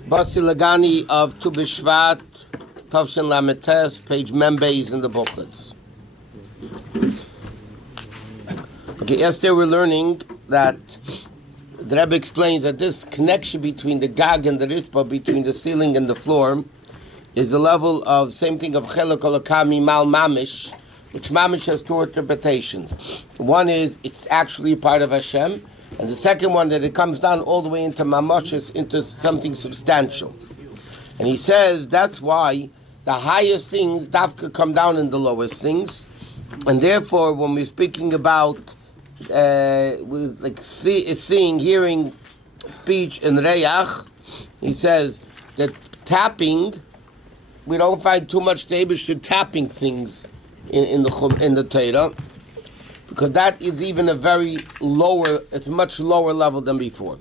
Basi Lagani of Tu Bishvat, Tavshin Lametes, page Membeis in the booklets. Okay, yesterday we're learning that the Rebbe explains that this connection between the Gag and the Ritzpah, between the ceiling and the floor, is the level of same thing of Chelek Olakami Mal Mamish, which Mamish has two interpretations. One is it's actually part of Hashem, and the second one that it comes down all the way into Mamoshes, into something substantial. And he says that's why the highest things dafka come down in the lowest things, and therefore when we're speaking about seeing, hearing, speech, and reyach, he says that tapping, we don't find too much Eibush to tapping things in the Torah, because that is even a very lower, it's a much lower level than before.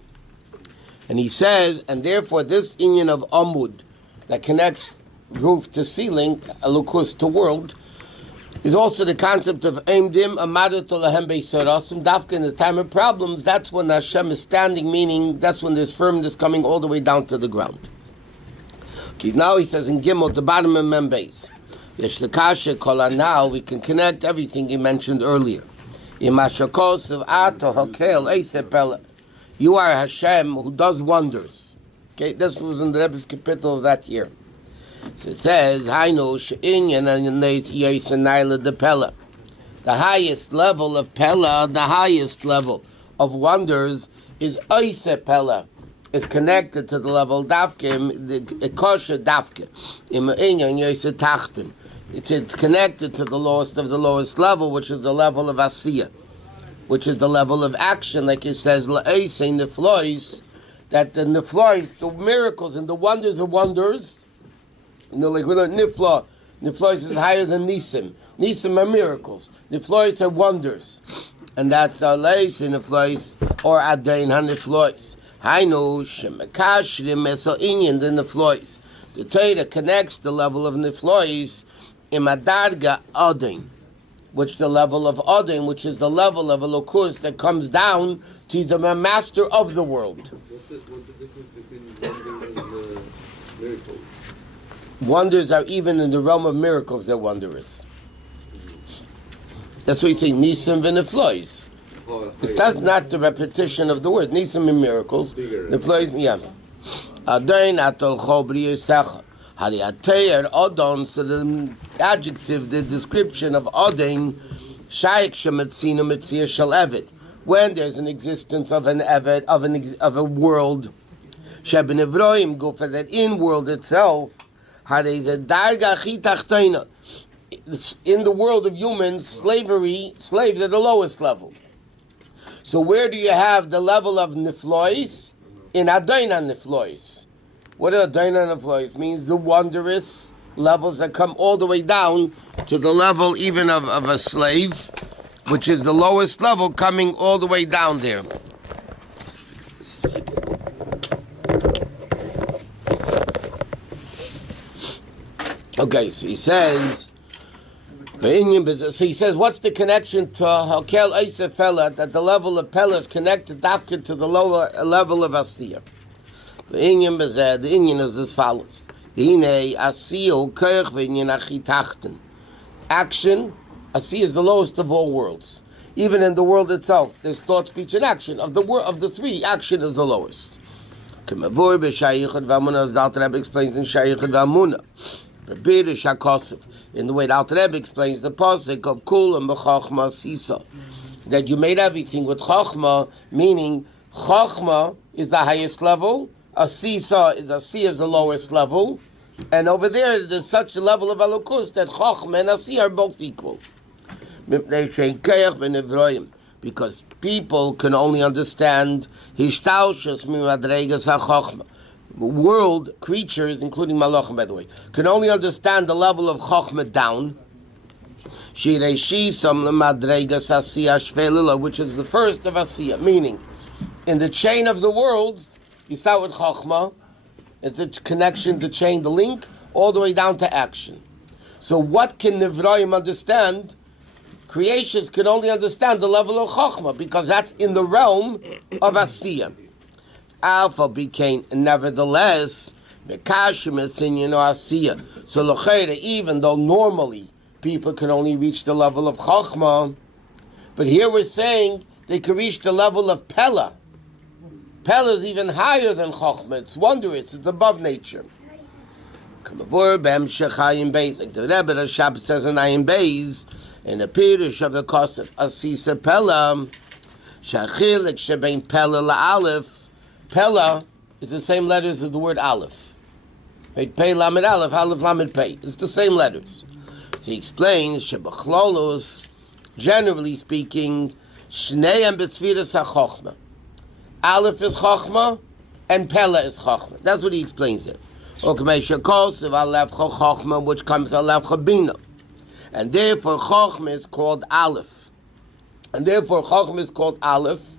And he says, and therefore this inyan of Amud that connects roof to ceiling, Elukus to world, is also the concept of Eimdim, Amadat Olahem Beisarasim, Dafka in the time of problems, that's when Hashem is standing, meaning that's when there's firmness coming all the way down to the ground. Okay, now he says in Gimel, the bottom of Membeis, Yesh Lekashe Kol Anal, we can connect everything he mentioned earlier. You are Hashem who does wonders. Okay, this was in the Rebbe's capital of that year. So it says, the highest level of Pella, the highest level of wonders is Oise Pella, is connected to the level Dafke, the Kosher Dafke, it's connected to the lowest of the lowest level, which is the level of Asiyah, which is the level of action, like it says, La'eise Neflois, that the Neflois, the miracles and the wonders of wonders, you know, like we learn Nifla. Niflois is higher than Nisim. Nisim are miracles. Niflois are wonders. And that's Aleis in Niflois or Adain HaNiflois. Hainu Shemekashrim Eso Inyan the Niflois. The Torah connects the level of Niflois in Madarga Adain, which the level of Adain, which is the level of Elokus that comes down to the master of the world. What's the difference between wonder and miracles? Wonders are even in the realm of miracles, they're wondrous. That's why you say Nisim v'neflois. That's not the repetition of the word. Nisim and miracles. Neflois, yeah. Adain atol chobri yisecha. Hari ateir odon, so the adjective, the description of Adain, shaykh shemetzinu metzir shel evet. When there's an existence of an evet, of a world, sheben evroim, go for that in world itself, in the world of humans, slaves are the lowest level. So where do you have the level of neflois? In Adayna neflois. What are Adayna neflois? Means the wondrous levels that come all the way down to the level even of a slave, which is the lowest level coming all the way down there. Let's fix this. Okay, so he says, what's the connection to Hakel Eisa Fella, that the level of Pella is connected to the lower level of Asiyah? The Inyan is as follows. Action, Asiyah is the lowest of all worlds. Even in the world itself, there's thought, speech, and action. Of the three, action is the lowest. The Rebbe explains in Shayichad V'Amunah. In the way the Alter Rebbe explains the pasuk of Kul and B'Chachma Sisa, that you made everything with Chachma, meaning Chachma is the highest level, Asisa is the lowest level, and over there's such a level of Elokus that Chachma and Asiyah are both equal. Because people can only understand Hishtaushas Mimadregas HaChachma. World creatures, including Malachim, by the way, can only understand the level of Chochmah down, which is the first of Asiyah, meaning in the chain of the worlds, you start with Chochmah, it's a connection, the chain, the link, all the way down to action. So what can Nevraim understand? Creations can only understand the level of Chochmah, because that's in the realm of Asiyah. Alpha became nevertheless Mekashim in Asiya. So Lochera, even though normally people can only reach the level of Chochmah, but here we're saying they can reach the level of Pella. Pella is even higher than Chochmah. It's wondrous. It's above nature. Like the Rebbe Rashab says in Ayin Beis, in the Pirush of the Kosef Asisa Pella, Shachilik Shebein Pella LaAleph. Pella is the same letters as the word Aleph. Right? Pei Lamed Aleph, Aleph Lamed Pei. It's the same letters. So he explains, Shebachlolos, generally speaking, Shneim B'Sfiras HaChochma. Aleph is Chochma, and Pella is Chochma. That's what he explains it. Okmei Shekos, if Aleph Chochma, which comes Aleph Chabina. And therefore, Chochma is called Aleph. And therefore, Chochma is called Aleph.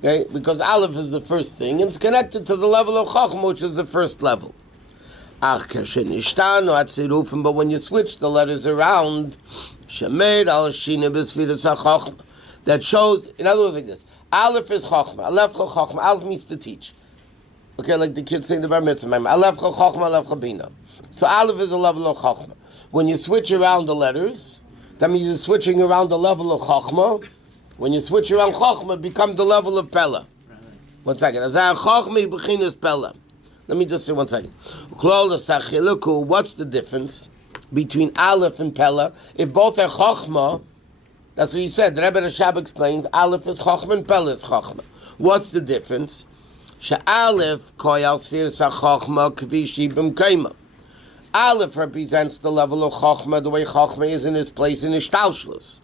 Okay? Because Aleph is the first thing, and it's connected to the level of Chochma, which is the first level. But when you switch the letters around, that shows, in other words, like this: Aleph is Chochma, Aleph Chochma. Aleph means to teach. Okay, like the kids say in the Bar Mitzvah, Aleph Chochma, Aleph Chabina. So Aleph is a level of Chochma. When you switch around the letters, that means you're switching around the level of Chochma. When you switch around Chochma, it becomes the level of Pella. One second. Chochma bechinas Pella. Let me just say 1 second. What's the difference between Aleph and Pella? If both are Chochma, that's what he said. The Rebbe Rashab explains, Aleph is Chochma and Pella is Chochma. What's the difference? Aleph represents the level of Chochma, the way Chochma is in its place in Ishtalshlus.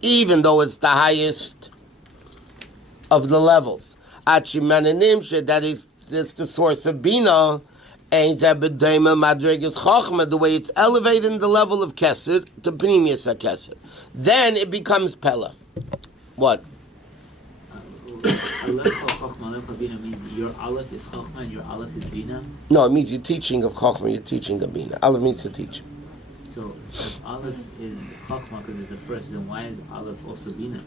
Even though it's the highest of the levels. That is, that's the source of Bina. The way it's elevated in the level of Kesed to Pnimius HaKesed. Then it becomes Pella. What? Aleph Bina means your Aleph is Chochma and your Aleph is Bina? No, it means you're teaching of Chochma, you're teaching of Bina. Aleph means to teach. So if Aleph is Chochma because it's the first, then why is Aleph also Bina,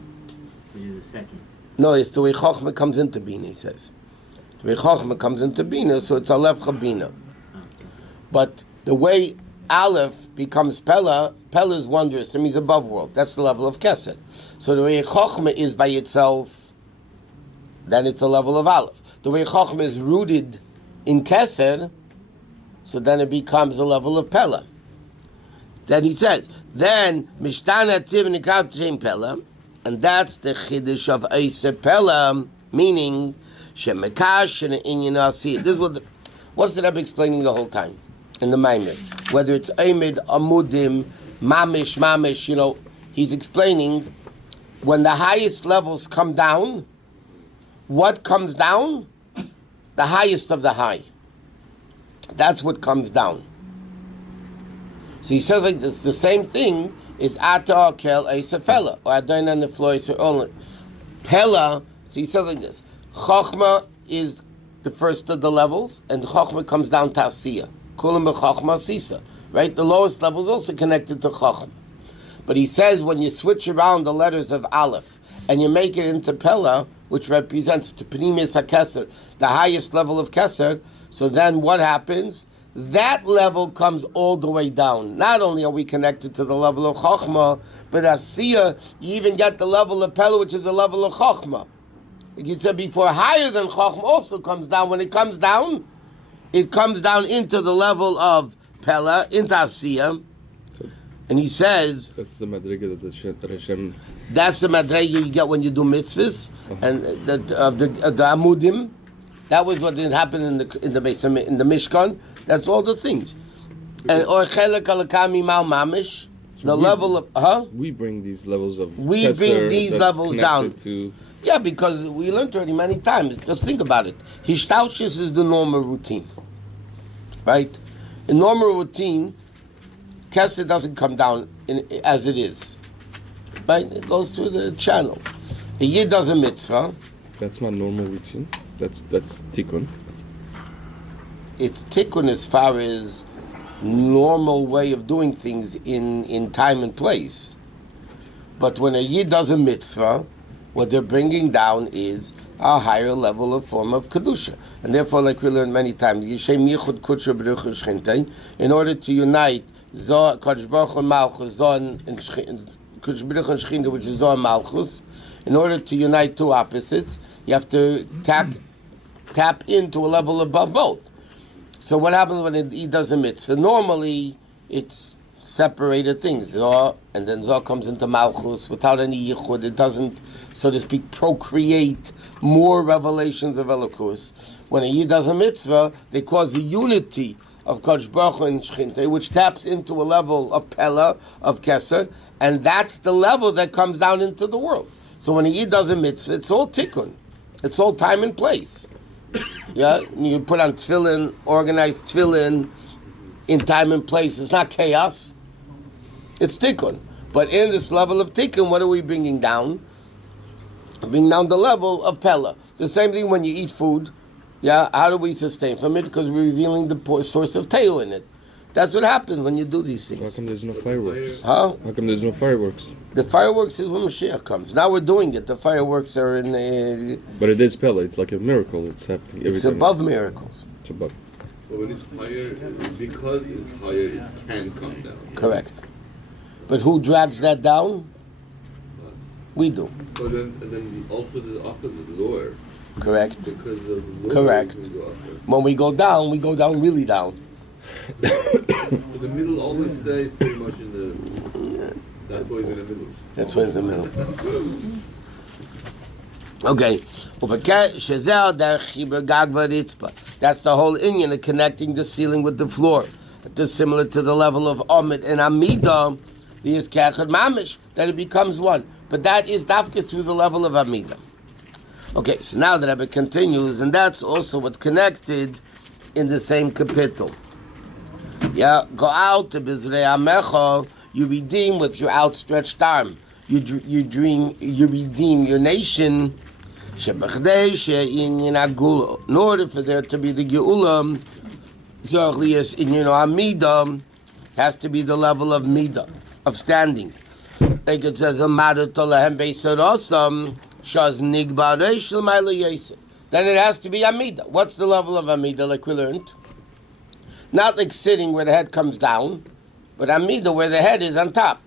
which is the second? No, it's the way Chochma comes into Bina, he says. The way Chochma comes into Bina, so it's Aleph Chabina. Okay. But the way Aleph becomes Pella, Pella is wondrous, that means above world. That's the level of Kesed. So the way Chochma is by itself, then it's a level of Aleph. The way Chochma is rooted in Kesed, so then it becomes a level of Pella. Then he says, then Mishtana Tiv Nikrav Tzim Pella, and that's the Chiddush of Eisa Pella, meaning Shemekash and Inyan Asi. This is what's the Rebbe explaining the whole time in the Maamar? Whether it's Amid, Amudim, Mamish, he's explaining when the highest levels come down, what comes down? The highest of the high. That's what comes down. So he says like this, the same thing is Ata Kel Eisa Pella, or Adon and the Flois or only. Pella, so he says like this, Chochma is the first of the levels, and Chochma comes down to Asiya. Kulam Chochma Sisa. Right? The lowest level is also connected to Chochma. But he says when you switch around the letters of Aleph and you make it into Pella, which represents to Pnimius HaKeser, the highest level of Keser, so then what happens? That level comes all the way down. Not only are we connected to the level of Chochma, but Asiya, you even get the level of Pella, which is the level of Chochma. Like you said before, higher than Chochma also comes down. When it comes down into the level of Pella, into Asiya. And he says... That's the madriga that Hashem... That's the madriga you get when you do mitzvahs, and the amudim. That was what didn't happen in the Mishkan. That's all the things. And or chelek alakami mal mamish, the level of we bring these levels of we bring these levels down. To yeah, because we learned already many times. Just think about it. Hishtaushis is the normal routine, right? In normal routine, Kesed doesn't come down as it is, right? It goes through the channels. A Yid does a mitzvah. That's my normal routine. That's tikkun. It's tikkun as far as normal way of doing things in time and place. But when a Yid does a mitzvah, What they're bringing down is a higher level of form of kedusha, and therefore, like we learned many times, in order to unite Zoh Kodesh Baruch Hu and Malchus, Zoh and Kodesh Baruch Hu and Shechina, which is Zoh and Malchus, in order to unite two opposites, you have to tap into a level above both. So what happens when he does a mitzvah? Normally, it's separated things. Zoh, and then Zoh comes into Malchus without any yichud. It doesn't, so to speak, procreate more revelations of Elokus. When a Yid does a mitzvah, they cause the unity of Kodesh Baruch Hu and Shechina, which taps into a level of Pella, of Keser, and that's the level that comes down into the world. So when a Yid does a mitzvah, it's all tikkun. It's all time and place. Yeah, you put on tefillin, organized tefillin in time and place. It's not chaos. It's tikkun. But in this level of tikkun, what are we bringing down? Bringing down the level of Pella. The same thing when you eat food. Yeah, how do we sustain from it? Because we're revealing the source of Teo in it. That's what happens when you do these things. How come there's no fireworks? Huh? How come there's no fireworks? The fireworks is when Mashiach comes. Now we're doing it. The fireworks are in... But it is Pella. It's like a miracle. It's happening. It's above miracles. It's above. But when it's higher, because it's higher, it can come down. Correct. But who drags that down? Us. We do. But then also the opposite, lower. Correct. Because of lower, Correct. we go upper. When we go down really down. So the middle always stays pretty much in the... That's why it's in the middle. That's why it's in the middle. Okay. That's the whole Inyan of connecting the ceiling with the floor. It is similar to the level of Omid and Amida, the Iskachad Mamish, that it becomes one. But that is dafka through the level of Amida. Okay, so now the Rebbe continues, and that's also what's connected in the same capital. Yeah, go out to Bizrei Amecha, you redeem with your outstretched arm. You redeem your nation. In order for there to be the Geula, has to be the level of Midah, of standing. Like it says, then it has to be Amida. What's the level of Amida, like we learned? Not like sitting where the head comes down, but Amida where the head is on top.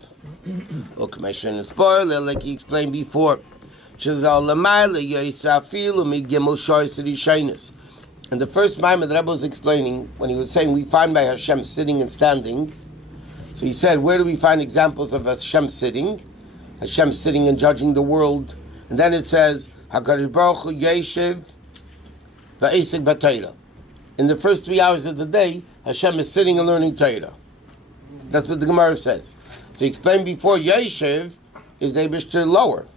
Like he explained before. And the first Maamar the Rebbe was explaining, when he was saying we find by Hashem sitting and standing, so he said, where do we find examples of Hashem sitting? Hashem sitting and judging the world. And then it says, HaKadosh Baruch Hu Yeshiv V'Eisek B'Torah. In the first 3 hours of the day, Hashem is sitting and learning Torah. That's what the Gemara says. So he explained before, Yeshiv is the Eibishter lower.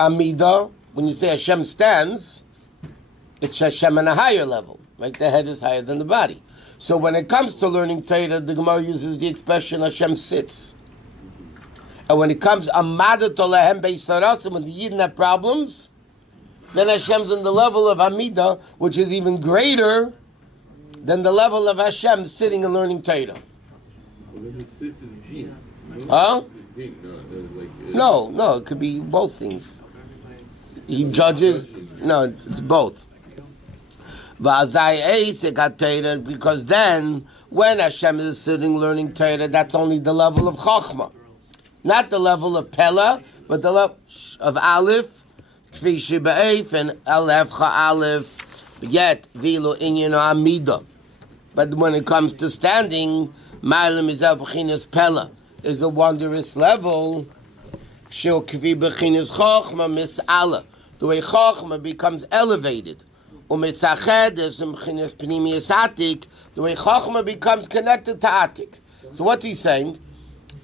Amida, when you say Hashem stands, it's Hashem on a higher level. Right? The head is higher than the body. So when it comes to learning Torah, the Gemara uses the expression Hashem sits. And when it comes Amada Tolehem Beisarasim, when the Yidden have problems, then Hashem's in the level of Amida, which is even greater than the level of Hashem sitting and learning Torah. When he sits, is Jin. Huh? No, No, it could be both things. He judges. No, it's both. Because then, when Hashem is sitting learning Torah, that's only the level of Chochmah. Not the level of Pella, but the level of Aleph, Kfi Shiba'ef, and Aleph Cha'aleph, yet Vilo Inyan Amida. But when it comes to standing, Ma'alim is B'chinas Pella, is a wondrous level. Shil Kvi B'chinas Chochmah Mis'ala. The way Chochmah becomes elevated. U'Mitzachedus B'chinas Pnimius Atik. The way Chochmah becomes connected to Atik. So what's he saying?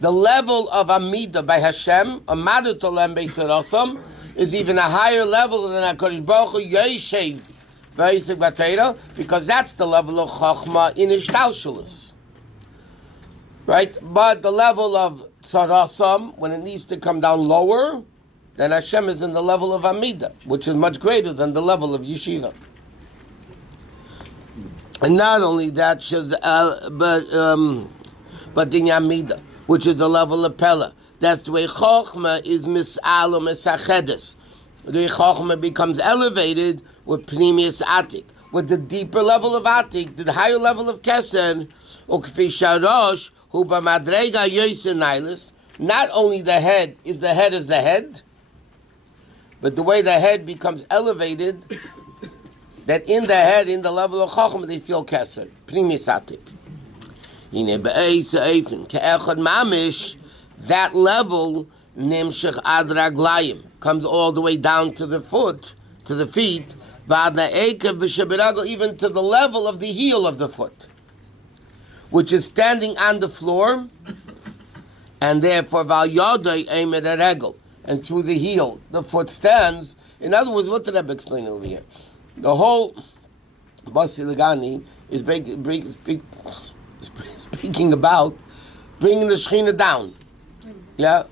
The level of Amida by Hashem, Amadu Tolem Beisarosam, is even a higher level than HaKadosh Baruch Hu Yeshev V'Yisek B'Torah, because that's the level of Chochmah in Ishtalshalos. Right? But the level of Tzarasam, when it needs to come down lower, then Hashem is in the level of Amida, which is much greater than the level of Yeshiva. And not only that, but in Amida, which is the level of Pella. That's the way Chochmah is mis'al or misachedes. The way Chochmah becomes elevated with Pnimius Atik, with the deeper level of Atik, the higher level of Keser, Ukfi Sharosh, Hu B'madrega Yoyse Nailis. Not only the head is the head, but the way the head becomes elevated, that in the head, in the level of Chochmah, they feel Keser, Pnimius Atik. That level, Nimshach Ad Raglayim, comes all the way down to the foot, to the feet, even to the level of the heel of the foot, which is standing on the floor, and therefore Val Yodai Eimed Regel, and through the heel, the foot stands. In other words, what did Rebbe explain over here? The whole Basi Lagani is speaking about bringing the Shekhinah down. Yeah?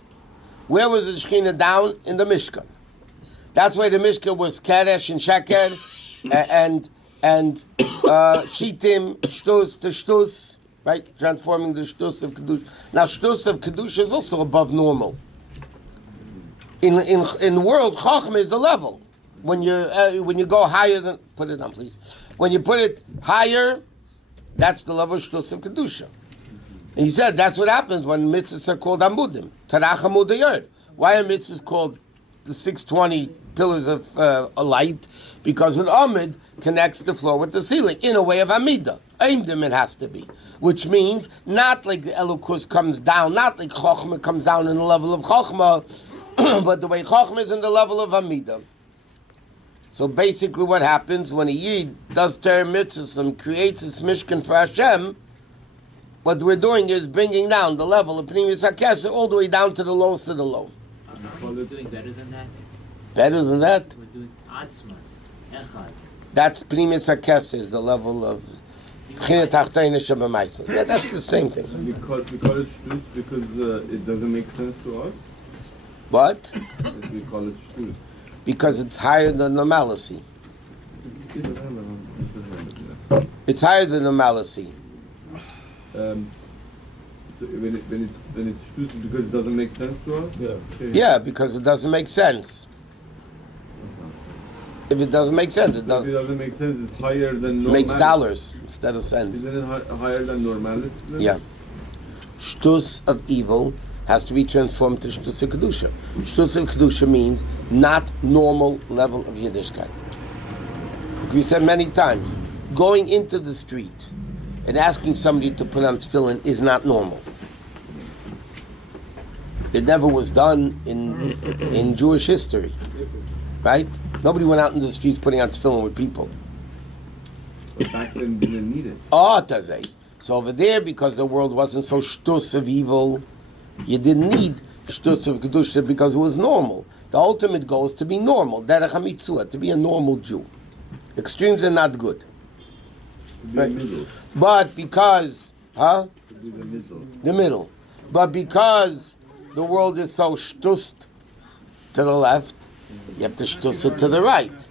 Where was the Shekhinah down? In the Mishkan. That's why the Mishkan was Keresh and Sheker and Shitim, Shtus to Shtus, right? Transforming the Shtus of Kedusha. Now, Shtus of Kedusha is also above normal. In the world, Chochmah is a level. When you go higher than, put it on please. When you put it higher, that's the level of Shtus of Kedusha. And he said that's what happens when mitzvahs are called Amudim. Tarach Amud Yod. Why are mitzvahs called the 620 pillars of a light? Because an Amud connects the floor with the ceiling in a way of Amida. Aimdim it has to be. Which means not like the Elokus comes down, not like Chochmah comes down in the level of Chochmah, but the way Chochmah is in the level of Amida. So basically what happens when a Yid does Torah mitzvahs and creates this Mishkan for Hashem, what we're doing is bringing down the level of Pnimius HaKeser all the way down to the lowest of the low. We're doing better than that? Better than that? We're doing Atzmas, Echad. That's Pnimius HaKeser, is the level of China Tachtoina Shabamaitzel. Yeah, that's the same thing. We call it Shtus because it doesn't make sense to us? What? We call it Shtus. Because it's higher than normalcy. It's higher than normalcy. So when it's Shtus because it doesn't make sense to us? Yeah. Yeah, because it doesn't make sense. If it doesn't make sense, it doesn't. If it doesn't make sense, it's higher than normality. Makes dollars instead of cents. Isn't it higher than normality? Yeah. Shtus of evil has to be transformed to Shtus of Kedusha. Shtus of Kedusha means not normal level of Yiddishkeit. Like we said many times, going into the street and asking somebody to put on tefillin is not normal. It never was done in Jewish history, right? Nobody went out in the streets putting on tefillin with people. But back then, didn't need it. Oh, tazay. So over there, because the world wasn't so shtus of evil, you didn't need shtus of kedusha because it was normal. The ultimate goal is to be normal, derech hamitzvah, to be a normal Jew. Extremes are not good. Right? But because, The middle. But because the world is so shtust to the left, you have to shtus it to the right.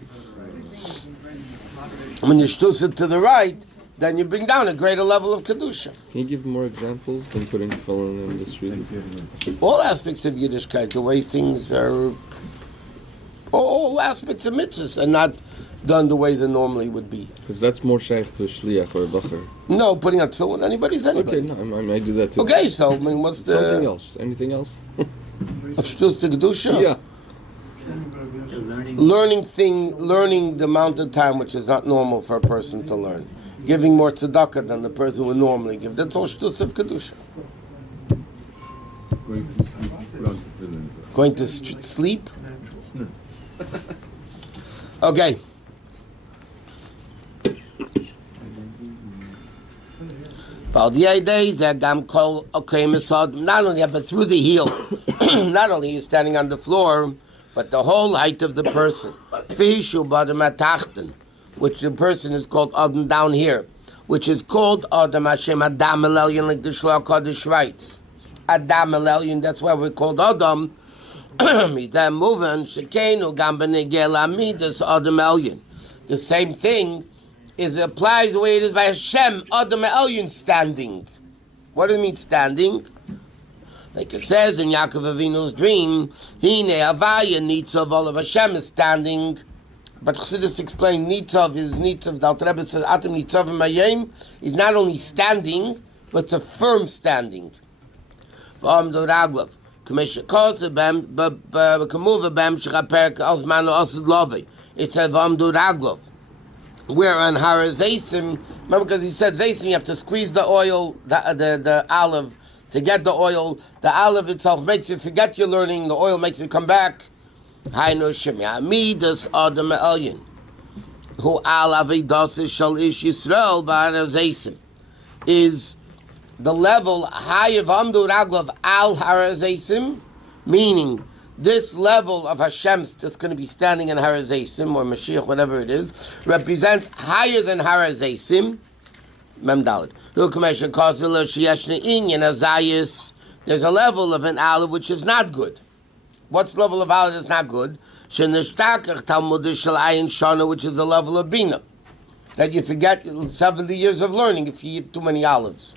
When you shtus it to the right, then you bring down a greater level of kedusha. Can you give more examples than putting tefillin in the street? All aspects of Yiddishkeit, the way things are, all aspects of mitzvahs are not done the way they normally would be. Because that's more shaykh to a shliach or a bacher. No, putting on tefillin, anybody's anybody. Okay, no, I might do that too. Okay, so I mean, what's the Something else? Anything else? of shtus to kedusha? Yeah. Learning the amount of time which is not normal for a person to learn. Giving more tzedakah than the person would normally give. That's all shtus of kedusha. Going to sleep? Okay. Not only but through the heel, not only is standing on the floor, but the whole height of the person. Which the person is called Adam down here, which is called Adam Hashem Adam Elyon, like the Shloah Kodesh writes. Adam Elyon, that's why we're called Adam. The same thing applies the way it is by Hashem, Adam Elyon standing. What does it mean standing? Like it says in Yaakov Avinu's dream, Hine Avaya Nitzav, all of Hashem is standing. But Chassidus explained Nitzav is Nitzav, the Alter Rebbe says, Atem Nitzav Mayim is not only standing, but it's a firm standing. V'amdu Raglav. It's a Vamdu Raglov. Where on Harazaisim, remember because he said Zaisim, you have to squeeze the oil, the olive, to get the oil. The olive itself makes you forget your learning, the oil makes you come back. Hainu Shemya Midas Adam Elyon. Who Al Avidas Shal Ish Yisrael Ba'arazaisim is the level high of Amdu Raglov Al Harazaisim, meaning this level of Hashem's that's going to be standing in Harazaisim or Mashiach, whatever it is, represents higher than Harazaisim. Memdalad. There's a level of an olive which is not good. What's the level of olive that's not good? Which is the level of Bina. That you forget 70 years of learning if you eat too many olives.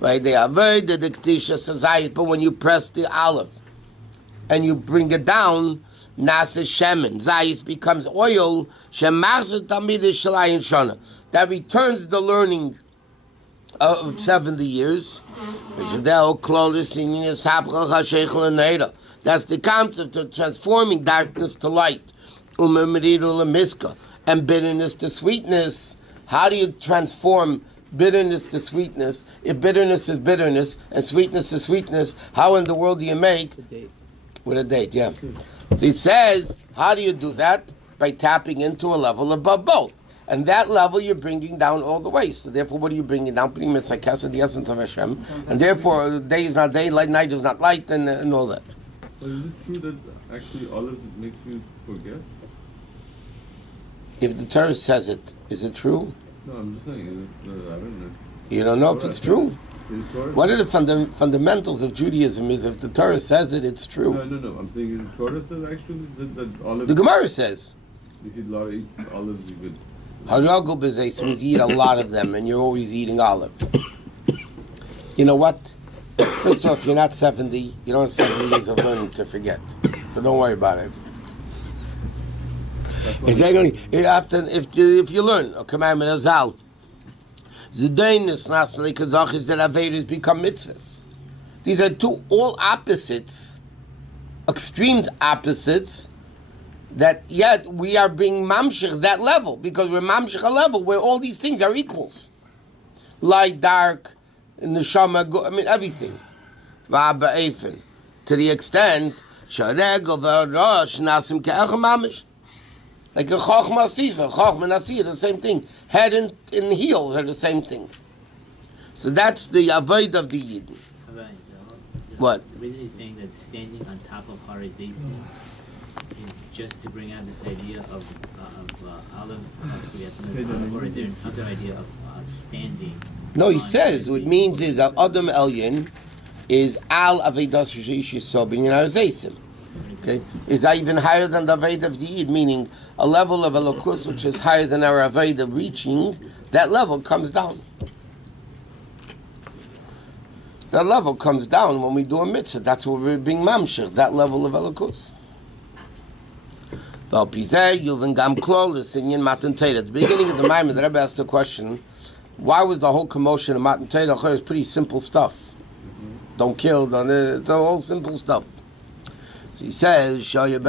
Right? They are very the but when you press the olive and you bring it down, nasa shemen, zayis becomes oil, that returns the learning of 70 years. That's the concept of transforming darkness to light, and bitterness to sweetness. How do you transform bitterness to sweetness? If bitterness is bitterness and sweetness is sweetness, how in the world do you make? With a date, yeah. So it says, how do you do that? By tapping into a level above both. And that level you're bringing down all the way. So therefore, what are you bringing down? Putting Mitzvah, the essence of Hashem. And therefore, day is not day, night is not light, and all that. But is it true that actually olives makes you forget? If the Torah says it, is it true? No, I'm just saying, I don't know. You don't know if it's true? One of the fundamentals of Judaism is if the Torah says it, it's true. No. I'm saying, is the Torah says actually that olives... The Gemara says. If you eat olives, you could... Harago b'zeis means you eat a lot of them, and you're always eating olives. You know what? First off, you're not 70. You don't have 70 years of learning to forget. So don't worry about it. Exactly. If you learn a commandment of Zal, Zedainis Nasli Kazach is that Avedas become mitzvahs. These are two all opposites, extreme opposites, that yet we are being mamshich that level, because we're mamshich a level where all these things are equals. Light, dark, neshama, I mean everything. To the extent, like a chokhmah sisa, chokhmah nasiyah, the same thing. Head and heels are the same thing. So that's the avoid of the Yidden. What? The reason he's saying that standing on top of Harazaisim is just to bring out this idea of olives, or is there another idea of standing? No, he says what it means is that Adam Elyon is Al Avedas Yisrael Binyan Harazaisim. Okay, is that even higher than the Aveda of the Yid, meaning a level of Elokus which is higher than our Aveda reaching, that level comes down. That level comes down when we do a mitzvah. That's what we're being mamshir, that level of Elokus. At the beginning of the Maamar, the Rebbe asked the question, why was the whole commotion of Matan Torah? It was pretty simple stuff. Don't kill, it's all simple stuff. So he says, and there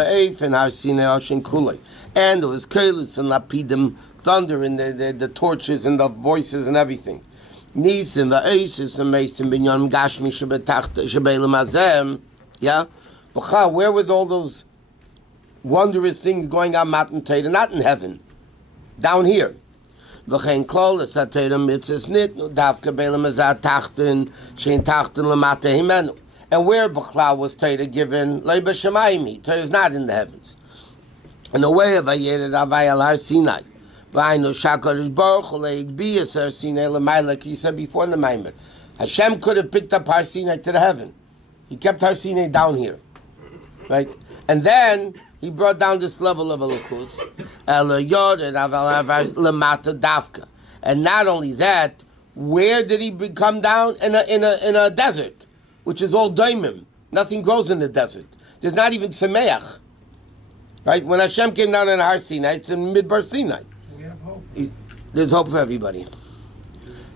was kelis and lapidim, thunder and the torches and the voices and everything. Nisim va'esis and mesim binyan gashmi shebelim azem. Yeah? Where were all those wondrous things going on Matan Torah? Not in heaven. Down here. V'chein klol es ha-Torah mitzvahs nitnu davka belim azah tachten shein tachten lamata himenu. And where B'chlau was Torah given, Lei b'shamayim, Torah is not in the heavens. In the way of Vayered Avai al Har Sinai, V'aynu Shakadosh Baruch Hu le'igbias Har Sinai l'may, like he said before in the Maamar. Hashem could have picked up Har Sinai to the heaven. He kept Har Sinai down here, right? And then he brought down this level of Elokus, Eloyored Aval Lamata Davka. And not only that, where did he come down? In a desert. which is all daimim. Nothing grows in the desert. There's not even tzemeach. Right? When Hashem came down in Har Sinai, it's in Midbar Sinai. We have hope. There's hope for everybody.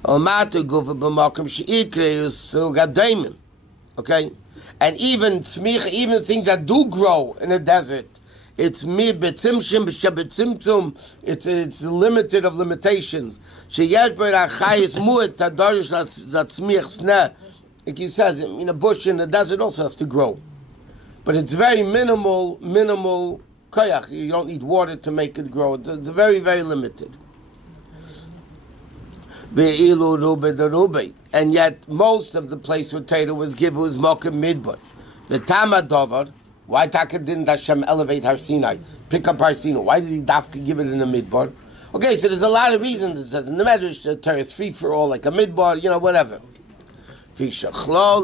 Okay? And even tzmicha, even things that do grow in the desert, it's it's limited of limitations. Like he says, in a bush in the desert also has to grow. But it's very minimal koyach. You don't need water to make it grow. It's very, very limited. And yet most of the place where Torah was given was Mokem Midbar. The Tamadovar, why Taka didn't Hashem elevate Har Sinai, pick up Har Sinai? Why did he dafka give it in the Midbar? Okay, so there's a lot of reasons. It says in the Medrash, the Torah is free for all, like a Midbar, whatever. Fisha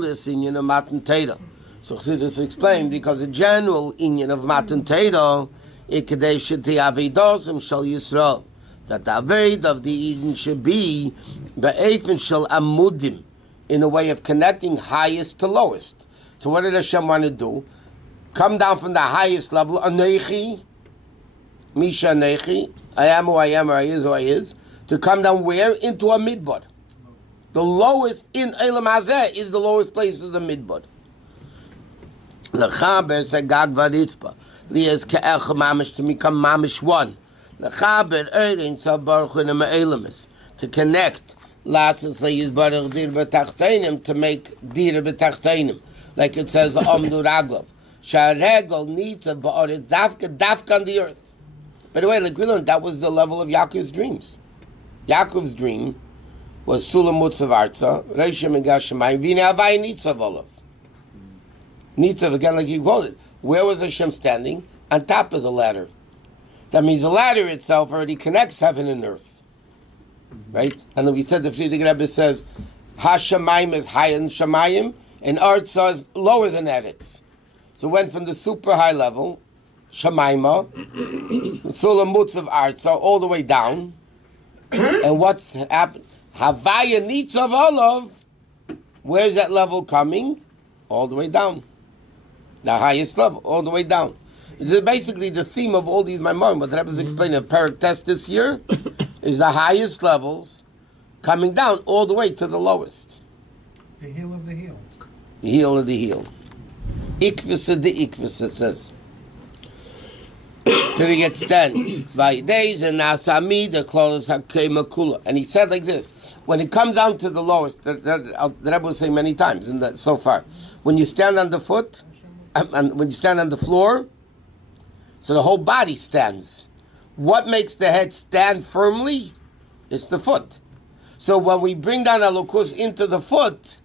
is inyan of Matan Torah. So Chassidus explained, because the general inyan of Matan Torah, Ikadesh Avidosim Shal Yisrael, that the Aved of the Eden should be Be'efin Shal Amudim, in a way of connecting highest to lowest. So what did Hashem want to do? Come down from the highest level, Anechi, Misha Anechi, I am who I am, or I is who I is, to come down where? Into a midbar. The lowest in Elam Hazeh is the lowest place is the midbar. L'chaber segag v'ritzpa. Lias ke'ech mamish to become mamish one. L'chaber erein tzav baruch in ha'elamis. To connect lasas le'yiz baruch dir b'tachteinim to make dir b'tachteinim. Like it says the Amdu Raglav. Sha'regel needs a ba'oret dafka on the earth. By the way, like we learned, that was the level of Yaakov's dreams. Yaakov's dream was Sulam Mutzav Arza, Reisha Megashamayim, Vina Havai Nitzav Olav. Nitzav, again, like you quoted. Where was Hashem standing? On top of the ladder. That means the ladder itself already connects heaven and earth. Right? And then we said, the Friedrich Rebbe says, Hashemayim is higher than Shemayim, and Arza is lower than Eretz. So it went from the super high level, Shemaima, Sulam Mutzav Arza, all the way down. And what's happened? Havaya Nitzav Olav, where's that level coming? All the way down. The highest level, all the way down. This is basically the theme of all these Maamarim. What the Rebbe is explaining of Parak Test this year is the highest levels coming down all the way to the lowest. The heel of the heel. The heel of the heel. Ikvisa de ikvisa, it says. To the extent, Vaydeis and Nasami, the Klolos Hakemakula. And he said like this, when it comes down to the lowest, the Rebbe was saying many times so far, when you stand on the foot, and when you stand on the floor, so the whole body stands. What makes the head stand firmly? It's the foot. So when we bring down Elokus into the foot,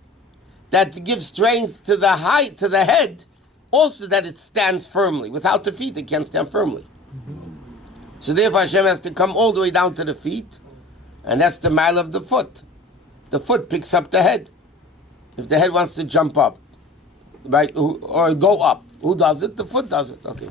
that gives strength to the height, to the head, also that it stands firmly. Without the feet, it can't stand firmly. So therefore Hashem has to come all the way down to the feet, and that's the mile of the foot. The foot picks up the head. If the head wants to jump up, right, or go up, who does it? The foot does it. Okay.